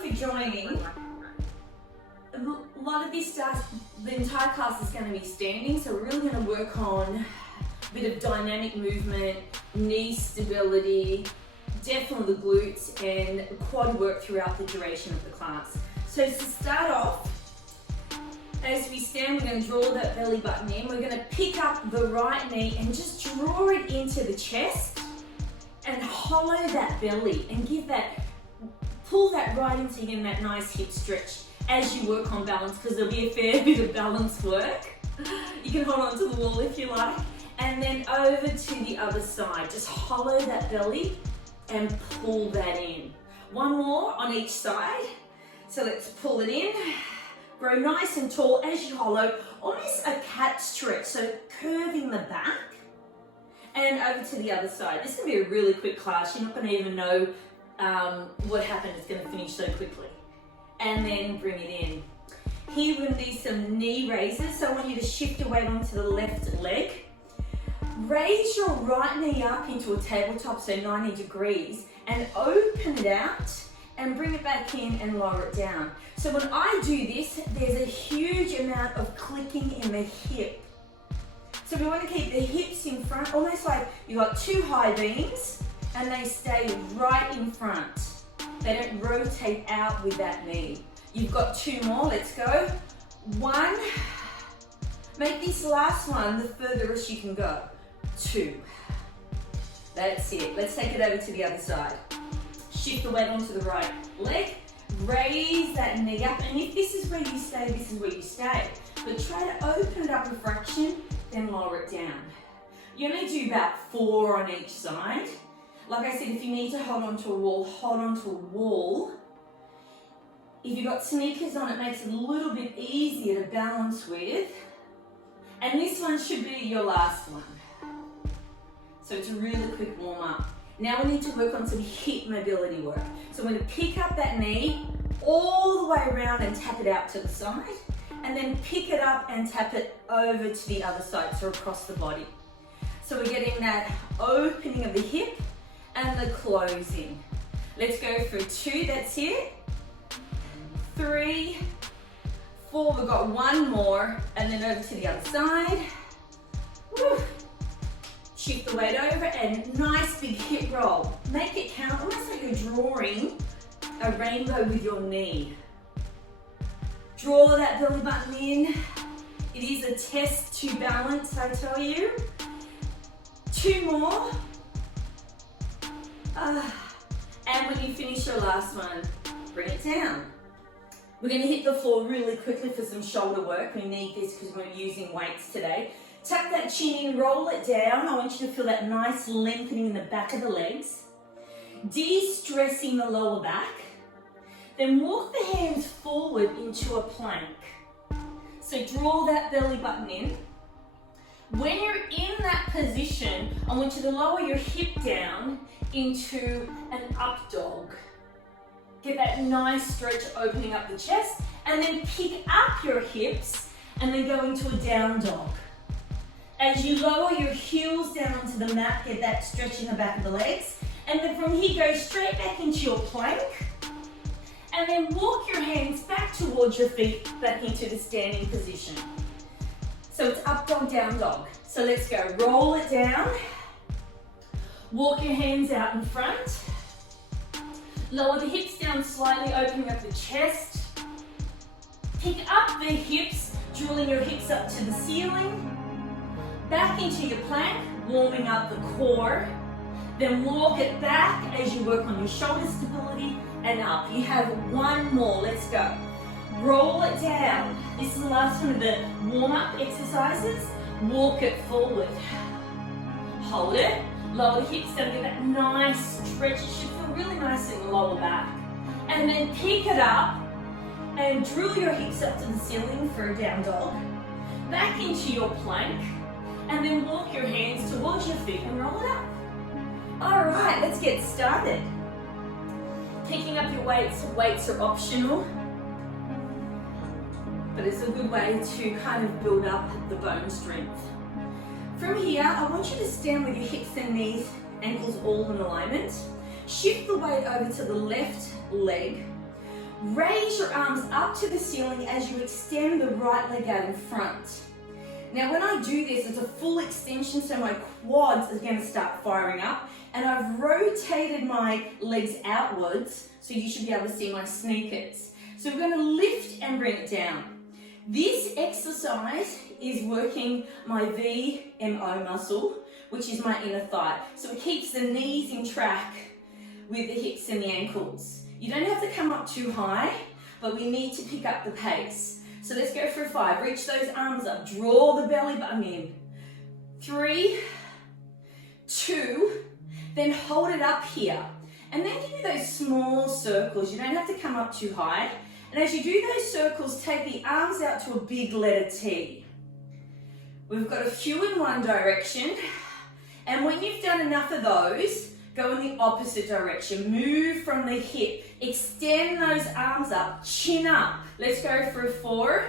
for joining. A lot of this stuff, the entire class is going to be standing, so we're really going to work on a bit of dynamic movement, knee stability, definitely the glutes, and quad work throughout the duration of the class. So to start off, as we stand, we're going to draw that belly button in. We're going to pick up the right knee and just draw it into the chest and hollow that belly and pull that right into getting that nice hip stretch as you work on balance, because there'll be a fair bit of balance work. You can hold on to the wall if you like. And then over to the other side. Just hollow that belly and pull that in. One more on each side. So let's pull it in. Grow nice and tall as you hollow, almost a cat stretch, so curving the back. And over to the other side. This is going to be a really quick class. You're not going to even know what happened. It's going to finish so quickly. And then bring it in. Here we're going to do some knee raises. So I want you to shift your weight onto the left leg. Raise your right knee up into a tabletop, so 90 degrees, and open it out and bring it back in and lower it down. So when I do this, there's a huge amount of clicking in the hip. So we want to keep the hips in front, almost like you've got two high beams and they stay right in front. They don't rotate out with that knee. You've got two more, let's go. One, make this last one the furthest you can go. Two. That's it. Let's take it over to the other side. Shift the weight onto the right leg. Raise that knee up. And if this is where you stay, this is where you stay. But try to open it up a fraction, then lower it down. You only do about 4 on each side. Like I said, if you need to hold onto a wall, hold onto a wall. If you've got sneakers on, it makes it a little bit easier to balance with. And this one should be your last one. So it's a really quick warm up. Now we need to work on some hip mobility work. So we're going to pick up that knee all the way around and tap it out to the side. And then pick it up and tap it over to the other side, so across the body. So we're getting that opening of the hip and the closing. Let's go for 2, that's it. 3, 4, we've got one more, and then over to the other side. Woo. Shift the weight over and nice big hip roll. Make it count, almost like you're drawing a rainbow with your knee. Draw that belly button in. It is a test to balance, I tell you. 2 more. And when you finish your last one, bring it down. We're going to hit the floor really quickly for some shoulder work. We need this because we're using weights today. Tuck that chin in, roll it down. I want you to feel that nice lengthening in the back of the legs. De-stressing the lower back. Then walk the hands forward into a plank. So draw that belly button in. When you're in that position, I want you to lower your hip down into an up dog. Get that nice stretch opening up the chest, and then pick up your hips and then go into a down dog. As you lower your heels down onto the mat, get that stretch in the back of the legs. And then from here, go straight back into your plank. And then walk your hands back towards your feet, back into the standing position. So it's up dog, down dog. So let's go. Roll it down. Walk your hands out in front. Lower the hips down slightly, opening up the chest. Pick up the hips, drilling your hips up to the ceiling. Back into your plank, warming up the core. Then walk it back as you work on your shoulder stability and up. You have one more, let's go. Roll it down. This is the last one of the warm-up exercises. Walk it forward. Hold it. Lower the hips down, get that nice stretch. It should feel really nice in the lower back. And then pick it up and drill your hips up to the ceiling for a down dog. Back into your plank. And then walk your hands towards your feet and roll it up. All right, let's get started. Picking up your weights. Weights are optional, but it's a good way to kind of build up the bone strength. From here, I want you to stand with your hips and knees, ankles all in alignment. Shift the weight over to the left leg. Raise your arms up to the ceiling as you extend the right leg out in front. Now when I do this, it's a full extension, so my quads are going to start firing up, and I've rotated my legs outwards, so you should be able to see my sneakers. So we're going to lift and bring it down. This exercise is working my VMO muscle, which is my inner thigh. So it keeps the knees in track with the hips and the ankles. You don't have to come up too high, but we need to pick up the pace. So let's go for 5. Reach those arms up. Draw the belly button in. 3, 2, then hold it up here. And then give me those small circles. You don't have to come up too high. And as you do those circles, take the arms out to a big letter T. We've got a few in one direction. And when you've done enough of those, go in the opposite direction. Move from the hip. Extend those arms up. Chin up. Let's go for 4,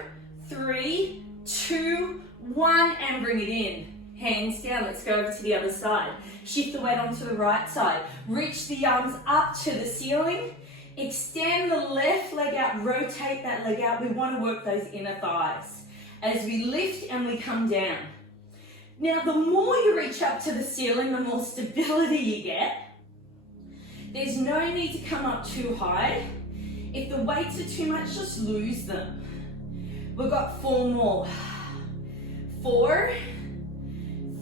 3, 2, 1, and bring it in. Hands down. Let's go over to the other side. Shift the weight onto the right side. Reach the arms up to the ceiling. Extend the left leg out. Rotate that leg out. We want to work those inner thighs as we lift and we come down. Now, the more you reach up to the ceiling, the more stability you get. There's no need to come up too high. If the weights are too much, just lose them. We've got 4 more. 4,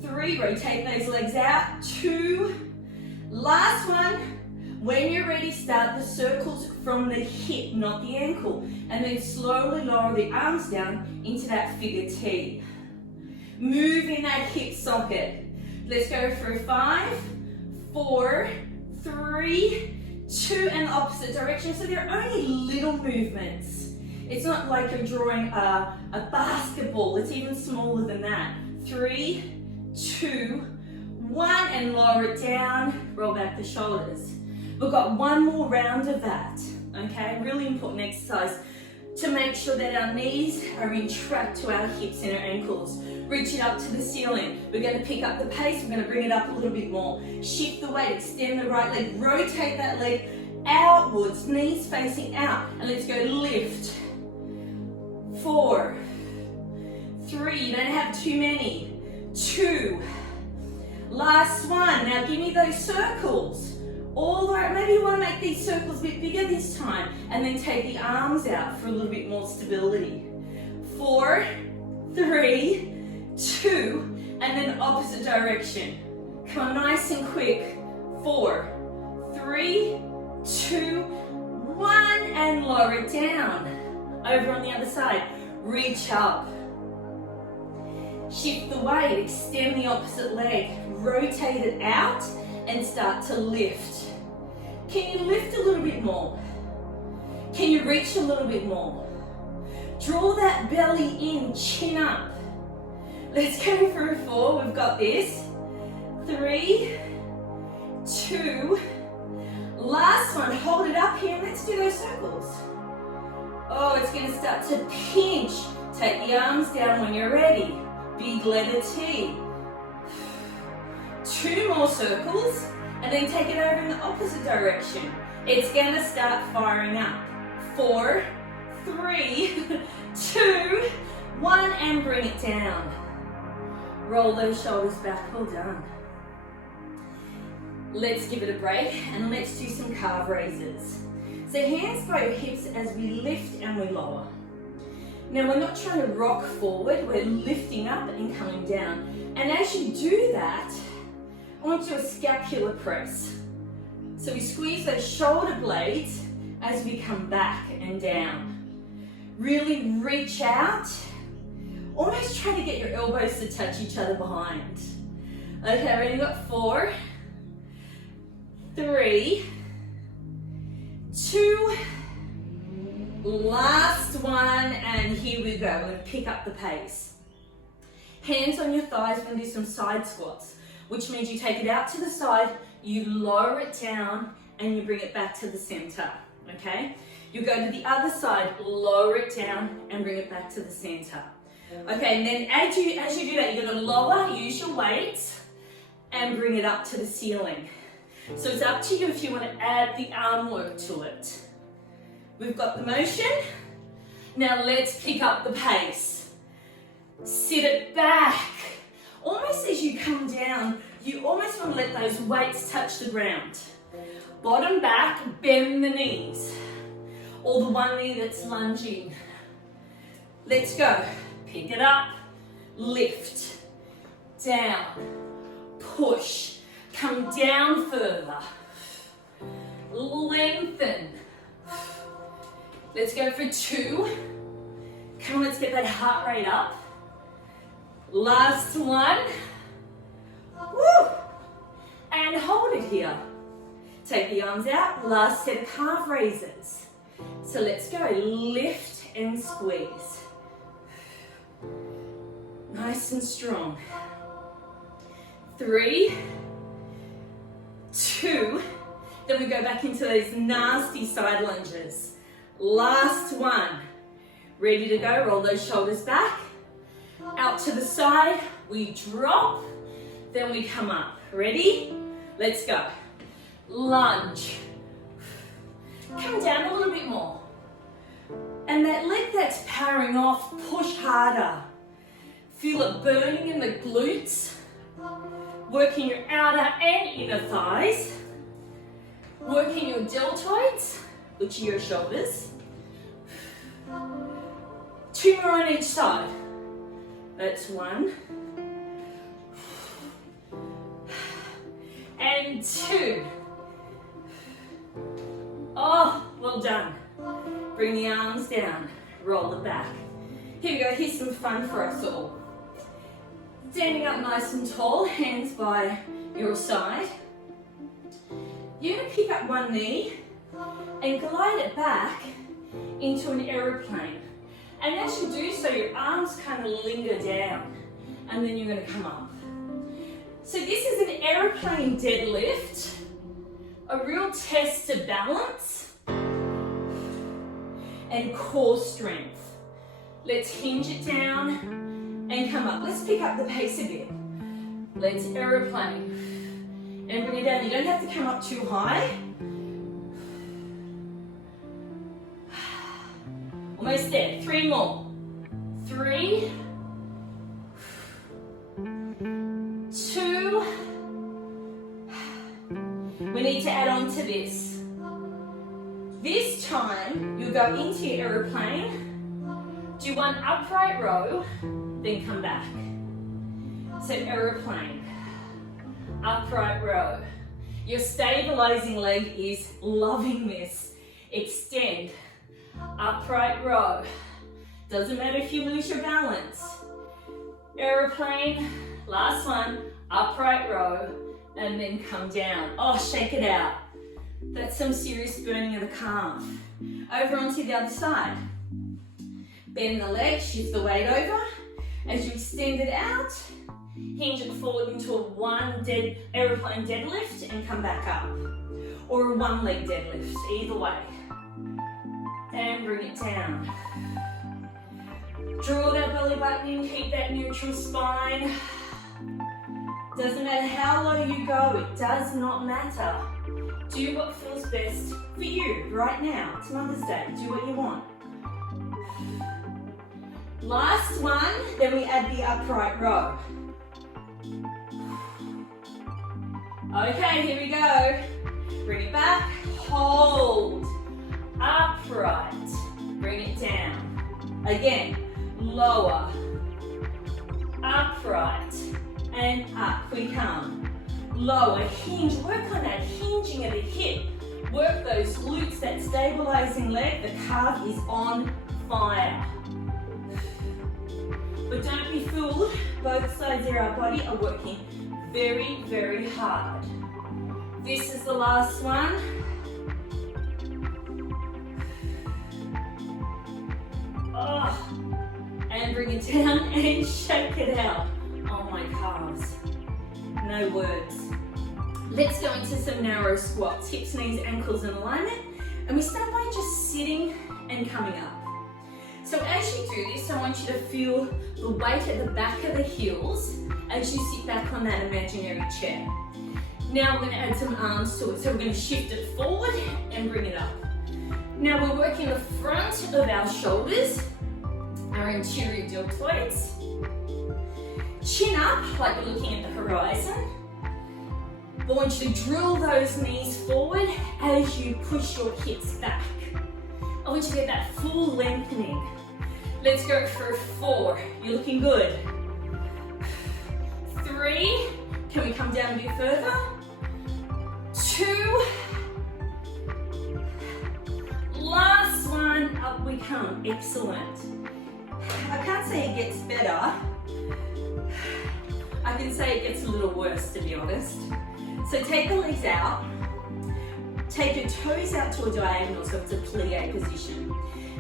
3, rotate those legs out. 2, last one. When you're ready, start the circles from the hip, not the ankle. And then slowly lower the arms down into that figure T. Move in that hip socket. Let's go for 5, 4, 3, 2, and opposite direction. So they're only little movements. It's not like you're drawing a basketball. It's even smaller than that. 3, 2, 1, and lower it down. Roll back the shoulders. We've got 1 more round of that. Okay, really important exercise to make sure that our knees are in track to our hips and our ankles. Reach it up to the ceiling. We're going to pick up the pace. We're going to bring it up a little bit more. Shift the weight. Extend the right leg. Rotate that leg outwards. Knees facing out. And let's go lift. 4, 3. You don't have too many. 2. Last one. Now give me those circles. All the way. Maybe you want to make these circles a bit bigger this time. And then take the arms out for a little bit more stability. 4, 3, 2, and then opposite direction. Come on, nice and quick. 4, 3, 2, 1, and lower it down. Over on the other side. Reach up. Shift the weight. Extend the opposite leg. Rotate it out and start to lift. Can you lift a little bit more? Can you reach a little bit more? Draw that belly in, chin up. Let's go for 4, we've got this. 3, 2, last one, hold it up here, let's do those circles. Oh, it's gonna start to pinch. Take the arms down when you're ready. Big letter T. 2 more circles, and then take it over in the opposite direction. It's gonna start firing up. 4, 3, 2, 1, and bring it down. Roll those shoulders back, well done. Let's give it a break and let's do some calf raises. So hands by your hips as we lift and we lower. Now we're not trying to rock forward, we're lifting up and coming down. And as you do that, I want to do a scapular press. So we squeeze those shoulder blades as we come back and down. Really reach out. Almost try to get your elbows to touch each other behind. Okay, ready? We've got 4, 3, 2, last one, and here we go. We're going to pick up the pace. Hands on your thighs, we're going to do some side squats, which means you take it out to the side, you lower it down, and you bring it back to the center, okay? You go to the other side, lower it down, and bring it back to the center. Okay, and then as you do that, you're gonna lower, use your weights, and bring it up to the ceiling. So it's up to you if you want to add the arm work to it. We've got the motion. Now let's pick up the pace. Sit it back. Almost as you come down, you almost want to let those weights touch the ground. Bottom back, bend the knees. Or the one knee that's lunging. Let's go. Pick it up, lift, down, push, come down further, lengthen. Let's go for 2. Come on, let's get that heart rate up. Last one. Woo! And hold it here. Take the arms out, last set of calf raises. So let's go, lift and squeeze. Nice and strong. 3, 2, then we go back into those nasty side lunges. Last one. Ready to go, roll those shoulders back. Out to the side, we drop, then we come up. Ready? Let's go. Lunge. Come down a little bit more. And that leg that's powering off, push harder. Feel it burning in the glutes, working your outer and inner thighs, working your deltoids, which are your shoulders. 2 more on each side. That's 1. And 2. Oh, well done. Bring the arms down, roll it back. Here we go, here's some fun for us all. Standing up nice and tall, hands by your side. You're going to pick up one knee and glide it back into an aeroplane. And as you do so, your arms kind of linger down and then you're going to come up. So this is an aeroplane deadlift, a real test of balance and core strength. Let's hinge it down and come up. Let's pick up the pace a bit. Let's aeroplane and bring it down. You don't have to come up too high. Almost there. 3 more. 3, 2. We need to add on to this. This time, you'll go into your aeroplane, do one upright row, then come back. So aeroplane, upright row. Your stabilizing leg is loving this. Extend, upright row. Doesn't matter if you lose your balance. Aeroplane, last one, upright row, and then come down. Oh, shake it out. That's some serious burning of the calf. Over onto the other side. Bend the leg, shift the weight over. As you extend it out, hinge it forward into a aeroplane deadlift and come back up. Or a 1-leg deadlift, either way. And bring it down. Draw that belly button in, keep that neutral spine. Doesn't matter how low you go, it does not matter. Do what feels best for you right now. It's Mother's Day, do what you want. Last one, then we add the upright row. Okay, here we go. Bring it back, hold, upright, bring it down. Again, lower, upright, and up we come. Lower, hinge, work on that hinging of the hip. Work those glutes, that stabilizing leg, the calf is on fire. But don't be fooled, both sides of our body are working very, very hard. This is the last one. Oh, and bring it down and shake it out. Oh, my calves. No words. Let's go into some narrow squats, hips, knees, ankles in alignment. And we start by just sitting and coming up. So as you do this, I want you to feel the weight at the back of the heels as you sit back on that imaginary chair. Now we're going to add some arms to it. So we're going to shift it forward and bring it up. Now we're working the front of our shoulders, our anterior deltoids. Chin up, like we're looking at the horizon. I want you to drill those knees forward as you push your hips back. I want you to get that full lengthening. Let's go for 4. You're looking good. 3. Can we come down a bit further? 2. Last one, up we come. Excellent. I can't say it gets better. I can say it gets a little worse, to be honest. So take the legs out. Take your toes out to a diagonal, so it's a plie position.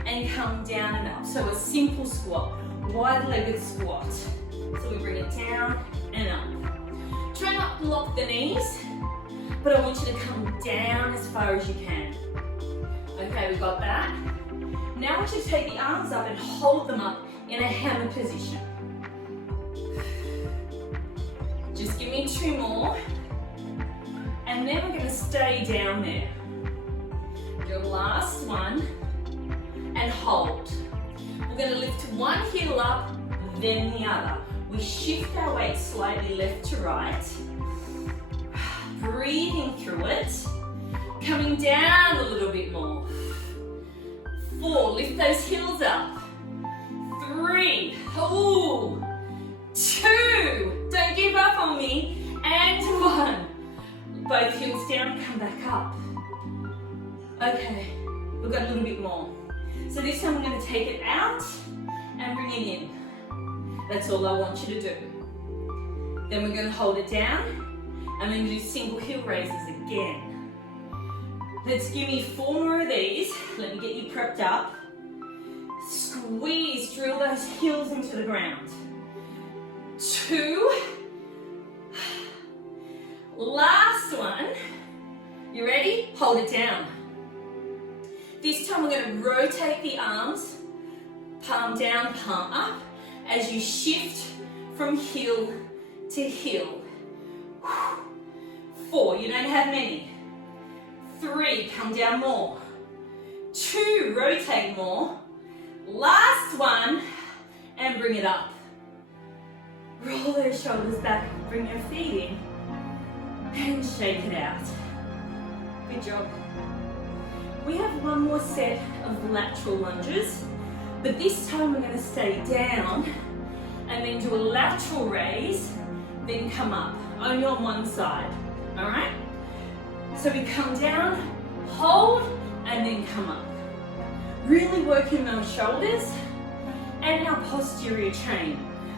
And come down and up. So a simple squat, wide-legged squat. So we bring it down and up. Try not to lock the knees, but I want you to come down as far as you can. Okay, we got that. Now I want you to take the arms up and hold them up in a hammer position. Just give me 2 more. And then we're going to stay down there. Your last one. And hold. We're going to lift one heel up, then the other. We shift our weight slightly left to right. Breathing through it. Coming down a little bit more. 4, lift those heels up. 3, ooh. 2, don't give up on me. And 1. Both heels down, come back up. Okay, we've got a little bit more. So this time I'm going to take it out and bring it in. That's all I want you to do. Then we're going to hold it down and then do single heel raises again. Let's give me 4 more of these. Let me get you prepped up. Squeeze, drill those heels into the ground. 2. Last one. You ready? Hold it down. This time we're going to rotate the arms, palm down, palm up, as you shift from heel to heel. 4, you don't have many. 3, come down more. 2, rotate more. Last one, and bring it up. Roll those shoulders back, bring your feet in, and shake it out. Good job. We have one more set of lateral lunges, but this time we're going to stay down and then do a lateral raise, then come up, only on one side, all right? So we come down, hold, and then come up. Really working our shoulders and our posterior chain.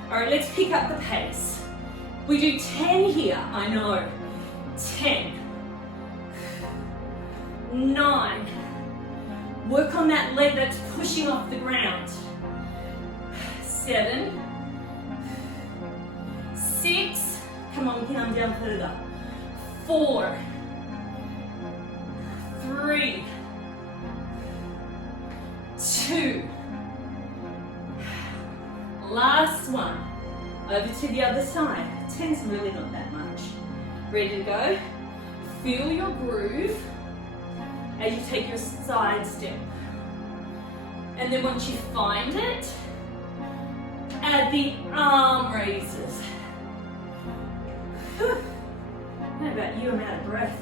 All right, let's pick up the pace. We do 10 here, I know. 10. 9. Work on that leg that's pushing off the ground. 7. 6. Come on, come down further. 4. 3. 2. Last one. Over to the other side. 10's really not that much. Ready to go? Feel your groove as you take your side step. And then once you find it, add the arm raises. Whew. I don't know about you, I'm out of breath.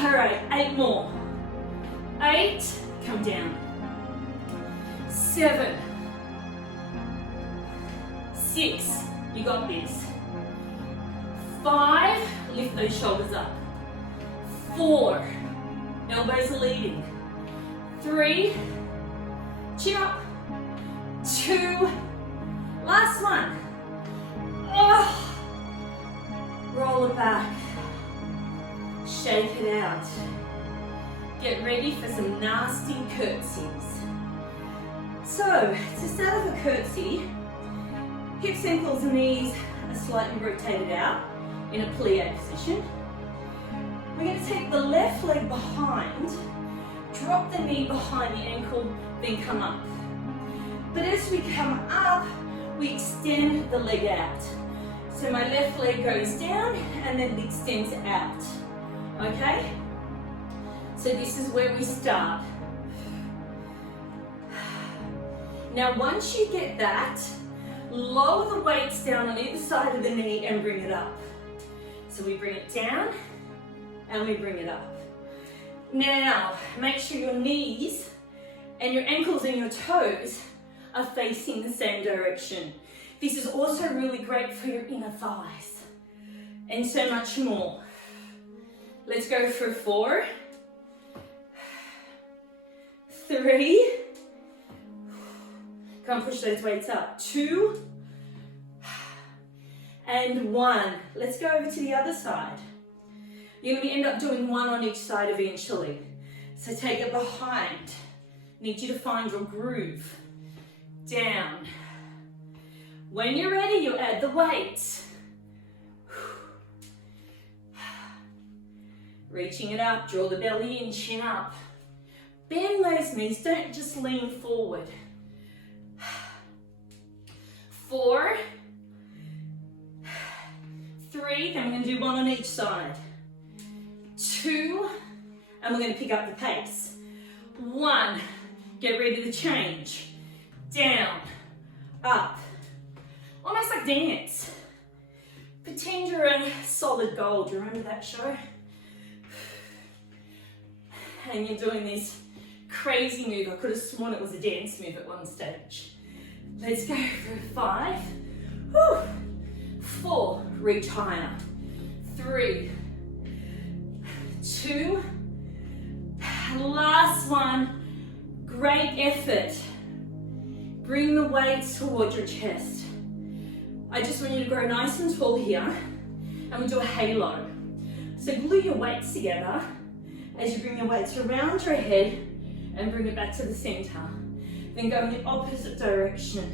All right, 8 more. 8, come down. 7, 6, you got this. 5, lift those shoulders up. 4, elbows are leading. 3, chin up. 2, last one. Oh, roll it back. Shake it out. Get ready for some nasty curtsies. So, to start off a curtsy, hips, ankles and knees are slightly rotated out in a plie position. We're going to take the left leg behind, drop the knee behind the ankle, then come up. But as we come up, we extend the leg out. So my left leg goes down and then extends out. Okay? So this is where we start. Now once you get that, lower the weights down on either side of the knee and bring it up. So we bring it down and we bring it up. Now, make sure your knees and your ankles and your toes are facing the same direction. This is also really great for your inner thighs and so much more. Let's go for 4, 3, come push those weights up, 2, and 1. Let's go over to the other side. You're going to end up doing 1 on each side eventually. So take it behind. Need you to find your groove. Down. When you're ready, you add the weights. Reaching it up, draw the belly in, chin up. Bend those knees, don't just lean forward. 4, 3, then we're going to do 1 on each side. 2, and we're going to pick up the pace. 1, get ready to change. Down, up. Almost like dance. Pretend you're in Solid Gold. Do you remember that show? And you're doing this crazy move. I could have sworn it was a dance move at one stage. Let's go for 5. Whew. 4, reach higher. 3, 2, last one. Great effort. Bring the weights towards your chest. I just want you to grow nice and tall here, and we do a halo. So glue your weights together as you bring your weights around your head and bring it back to the center. Then go in the opposite direction.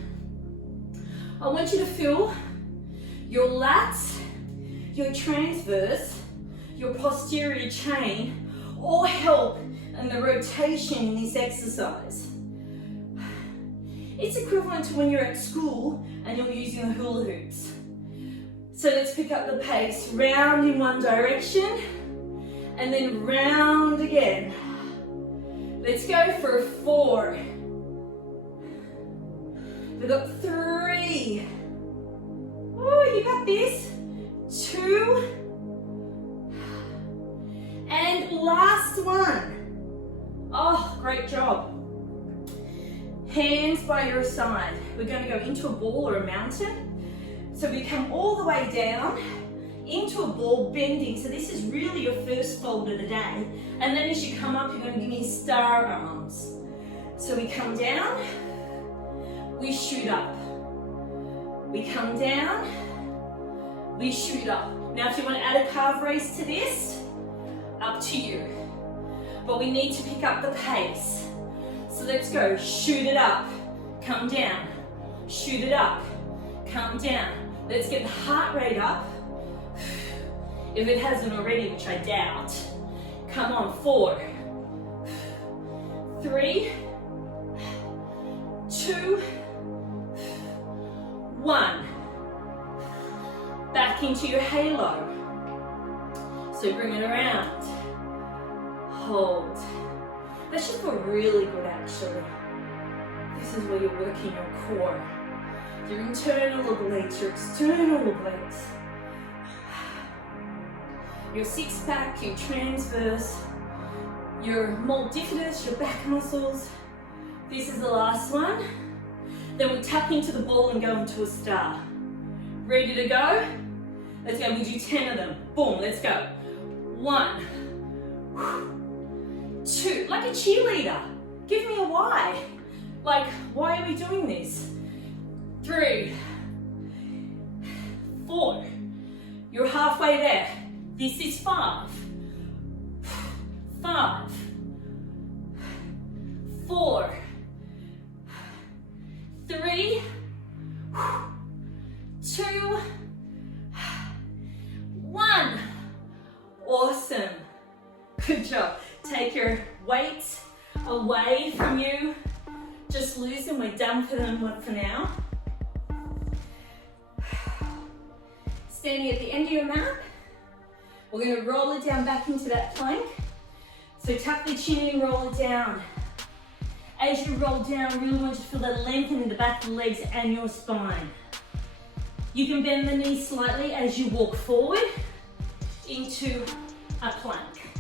I want you to feel your lats, your transverse, your posterior chain all help in the rotation in this exercise. It's equivalent to when you're at school and you're using the hula hoops. So let's pick up the pace. Round in one direction and then round again. Let's go for 4. We've got 3. Oh, you got this. 2. And last one. Oh, great job. Hands by your side. We're going to go into a ball or a mountain. So we come all the way down into a ball, bending. So this is really your first fold of the day. And then as you come up, you're going to give me star arms. So we come down, we shoot up. We come down, we shoot up. Now if you want to add a calf raise to this, up to you. But we need to pick up the pace. So let's go, shoot it up, come down, shoot it up, come down. Let's get the heart rate up. If it hasn't already, which I doubt. Come on, 4, 3, 2, 1. Back into your halo. So bring it around. Hold. That should feel really good actually. This is where you're working your core. Your internal obliques, your external obliques. Your six pack, your transverse, your multifidus, your back muscles. This is the last one. Then we tap into the ball and go into a star. Ready to go? Let's go, we do 10 of them. Boom, let's go. 1, 2, like a cheerleader. Give me a why. Like, why are we doing this? 3, 4, you're halfway there. This is 5, 5, 4, 3, 2, 1. Awesome. Good job. Take your weights away from you. Just lose them. We're done for them for now. Standing at the end of your mat. We're going to roll it down back into that plank. So tuck the chin in, roll it down. As you roll down, really want you to feel the lengthening in the back of the legs and your spine. You can bend the knees slightly as you walk forward into a plank.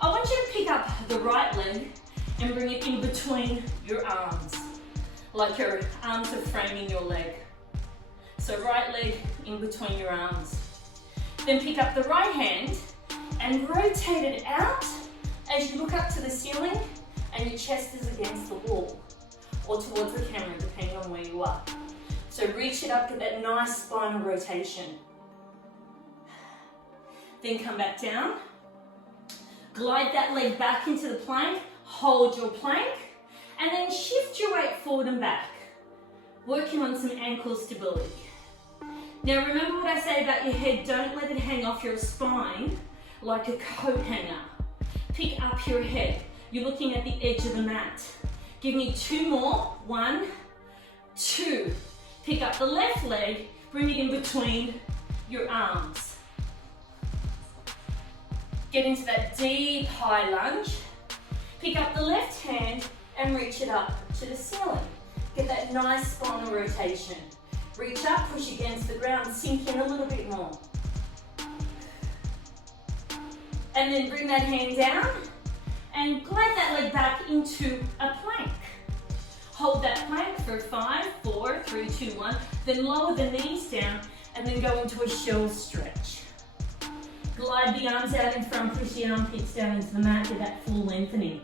I want you to pick up the right leg and bring it in between your arms, like your arms are framing your leg. So right leg in between your arms. Then pick up the right hand and rotate it out as you look up to the ceiling and your chest is against the wall or towards the camera, depending on where you are. So reach it up, get that nice spinal rotation. Then come back down. Glide that leg back into the plank, hold your plank, and then shift your weight forward and back, working on some ankle stability. Now remember what I say about your head, don't let it hang off your spine like a coat hanger. Pick up your head. You're looking at the edge of the mat. Give me 2 more. 1, 2. Pick up the left leg, bring it in between your arms. Get into that deep high lunge. Pick up the left hand and reach it up to the ceiling. Get that nice spinal rotation. Reach up, push against the ground, sink in a little bit more. And then bring that hand down and glide that leg back into a plank. Hold that plank for 5, 4, 3, 2, 1. Then lower the knees down and then go into a shell stretch. Glide the arms out in front, push the armpits down into the mat, get that full lengthening.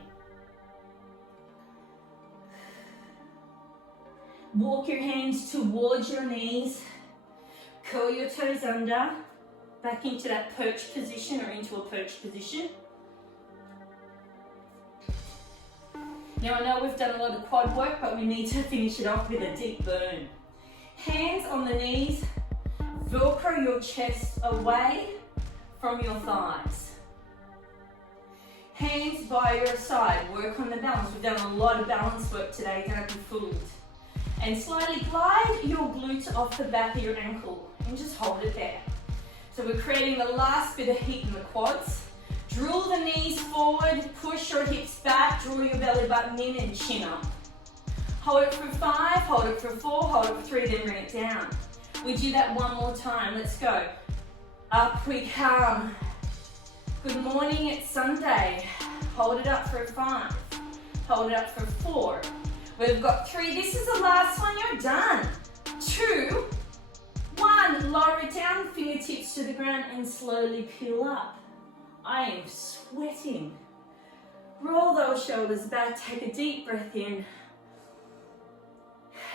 Walk your hands towards your knees, curl your toes under, back into that perch position or into a perch position. Now I know we've done a lot of quad work, but we need to finish it off with a deep burn. Hands on the knees, Velcro your chest away from your thighs. Hands by your side, work on the balance. We've done a lot of balance work today, don't be fooled. And slightly glide your glutes off the back of your ankle and just hold it there. So we're creating the last bit of heat in the quads. Drill the knees forward, push your hips back, draw your belly button in and chin up. Hold it for 5, hold it for 4, hold it for 3, then bring it down. We do that one more time, let's go. Up we come. Good morning, it's Sunday. Hold it up for 5, hold it up for 4. We've got 3, this is the last one, you're done. 2, 1, lower it down, fingertips to the ground and slowly peel up. I am sweating. Roll those shoulders back, take a deep breath in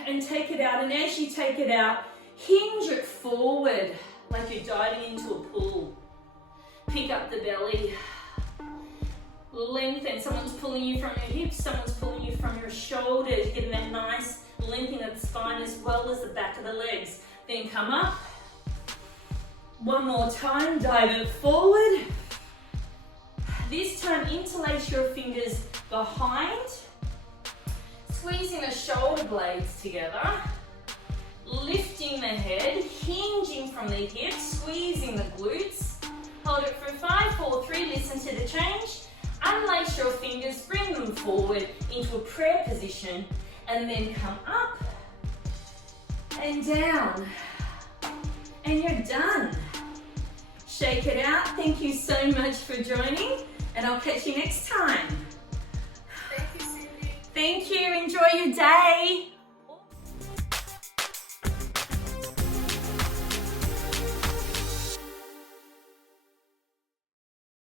and take it out. And as you take it out, hinge it forward like you're diving into a pool. Pick up the belly. Lengthen. Someone's pulling you from your hips, someone's pulling you from your shoulders, getting that nice lengthening of the spine as well as the back of the legs. Then come up. One more time, dive it forward. This time, interlace your fingers behind, squeezing the shoulder blades together, lifting the head, hinging from the hips, squeezing the glutes. Hold it for 5, 4, 3, listen to the change. Unlace your fingers, bring them forward into a prayer position, and then come up and down. And you're done. Shake it out. Thank you so much for joining, and I'll catch you next time. Thank you, Cyndi. Thank you. Enjoy your day.